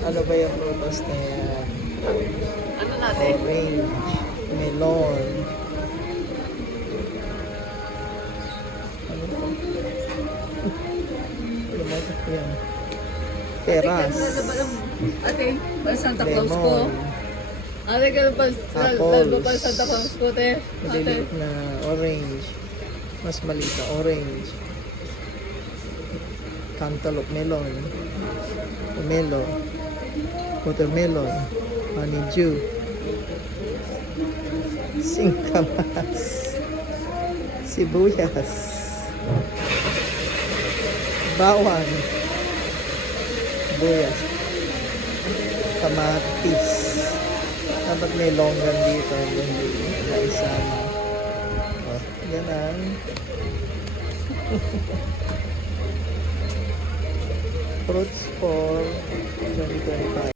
Ano ba yung prutas na yan? Ano natin? Orange. Melon. Ano ba? Lumatak yan. Peras. Ate, para Santa Claus ko. Lemon. Ate, gano'n pa, Apples. lalo pa Santa Claus ko, te. Ate. Maliliit na orange. Mas maliit na orange. Cantaloupe melon. Pomelo. Watermelon. Honeydew. Singkamas. Sibuyas. Bawang. Sibuyas. Kamatis. Dapat may longgan dito. Hindi na isama. Oh, ganun. Fruits for 2025.